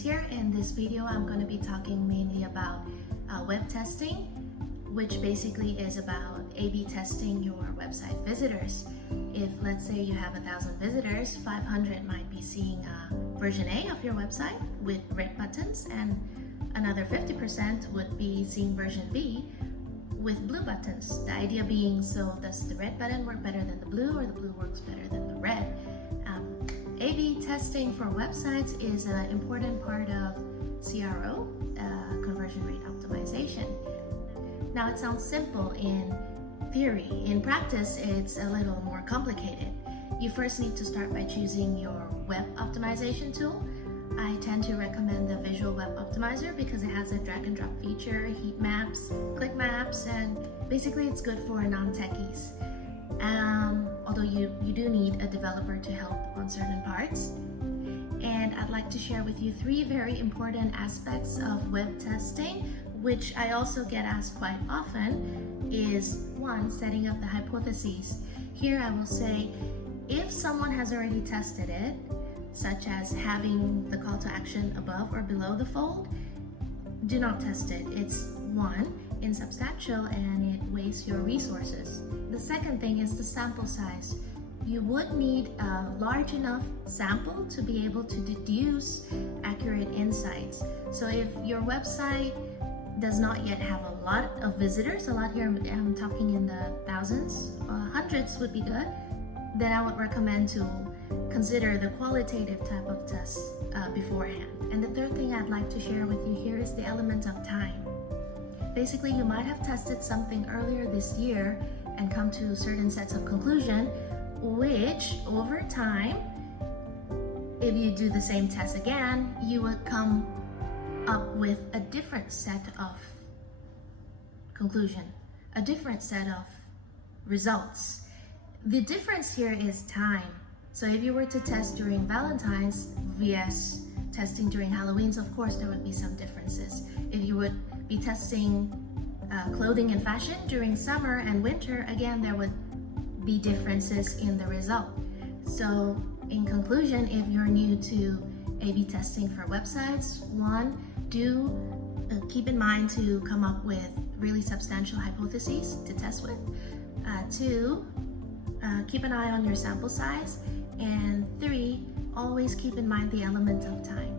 here. In this video, I'm going to be talking mainly about web testing, which basically is about A/B testing your website visitors. If, let's say, you have 1,000 visitors, 500 might be seeing version A of your website with red buttons, and another 50% would be seeing version B with blue buttons. The idea being, so does the red button work better than the blue, or the blue works better than the red? A/B testing for websites is an important part of CRO, conversion rate optimization. Now, it sounds simple in theory. In practice, it's a little more complicated. You first need to start by choosing your web optimization tool. I tend to recommend the Visual Web Optimizer because it has a drag and drop feature, heat maps, click maps, and basically it's good for non-techies. Although you do need a developer to help on certain parts. And I'd like to share with you 3 very important aspects of web testing, which I also get asked quite often, is 1, setting up the hypotheses. Here I will say, if someone has already tested it, such as having the call to action above or below the fold, do not test it. It's 1, insubstantial, and it wastes your resources. The second thing is the sample size. You would need a large enough sample to be able to deduce accurate insights. So if your website does not yet have a lot of visitors, a lot here I'm talking in the thousands, hundreds would be good, then I would recommend to consider the qualitative type of tests beforehand. And the third thing I'd like to share with you here is the element of time. Basically, you might have tested something earlier this year and come to certain sets of conclusion, which over time, if you do the same test again, you would come up with a different set of conclusion, a different set of results. The difference here is time. So if you were to test during Valentine's vs testing during Halloween's, of course there would be some differences. If you would be testing clothing and fashion during summer and winter, again, there would be differences in the result. So in conclusion, if you're new to A/B testing for websites, 1, do keep in mind to come up with really substantial hypotheses to test with. 2, keep an eye on your sample size. And 3, always keep in mind the element of time.